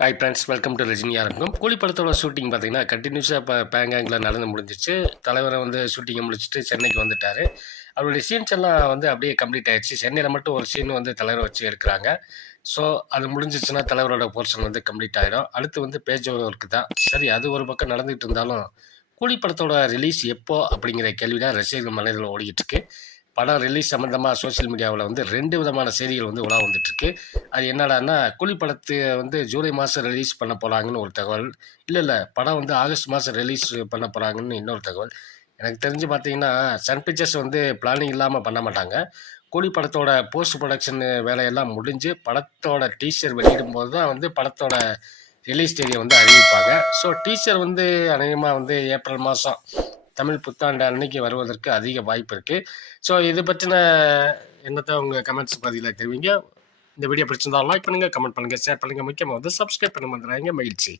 Hi friends welcome to ரஜினியாக இருக்கும் கூலி படத்தோட ஷூட்டிங் பார்த்தீங்கன்னா கண்டினியூஸாக இப்போ பேங்காங்கில் நடந்து முடிஞ்சிச்சு. தலைவரை வந்து ஷூட்டிங்கை முடிச்சுட்டு சென்னைக்கு வந்துட்டார். அவருடைய சீன்ஸ் எல்லாம் வந்து அப்படியே கம்ப்ளீட் ஆயிடுச்சு. சென்னையில் மட்டும் ஒரு சீன் வந்து தலைவரை வச்சு எடுக்கிறாங்க. ஸோ அது முடிஞ்சிச்சுன்னா தலைவரோட போர்ஷன் வந்து கம்ப்ளீட் ஆகிடும் அடுத்து வந்து பேஜ் ஒர்க்கு தான். சரி அது ஒரு பக்கம் நடந்துகிட்டு இருந்தாலும் கூலி படத்தோட ரிலீஸ் எப்போ அப்படிங்கிற கேள்வி தான் ரசிகர்கள் மனதில் ஓடிக்கிட்டு இருக்கு. படம் ரிலீஸ் சம்மந்தமாக சோஷியல் மீடியாவில் வந்து ரெண்டு விதமான செய்திகள் வந்து உலா வந்துட்டுருக்கு. அது என்னடான்னா கூலி படத்தை வந்து ஜூலை மாதம் ரிலீஸ் பண்ண போகிறாங்கன்னு ஒரு தகவல். இல்லை இல்லை படம் வந்து ஆகஸ்ட் மாதம் ரிலீஸ் பண்ண போகிறாங்கன்னு இன்னொரு தகவல். எனக்கு தெரிஞ்சு பார்த்தீங்கன்னா சன் பிக்சர்ஸ் வந்து பிளானிங் இல்லாமல் பண்ண மாட்டாங்க. கூலி படத்தோட போஸ்ட் ப்ரொடக்ஷன் வேலையெல்லாம் முடிஞ்சு படத்தோட டீசர் வெளியிடும்போது தான் வந்து படத்தோட ரிலீஸ் தேதியை வந்து அறிவிப்பாங்க. ஸோ டீச்சர் வந்து அநேகமாக வந்து ஏப்ரல் மாதம் தமிழ் புத்தாண்டு அன்னைக்கு வருவதற்கு அதிக வாய்ப்பு இருக்குது ஸோ இது பற்றின என்னத்தை உங்கள் கமெண்ட்ஸ் பதிவில் தெரிவிங்க. இந்த வீடியோ பிடிச்சிருந்தாலும் லைக் பண்ணுங்கள் கமெண்ட் பண்ணுங்கள் ஷேர் பண்ணுங்கள் முக்கியமாக வந்து சப்ஸ்கிரைப் பண்ண வந்துடுறாங்க மகிழ்ச்சி.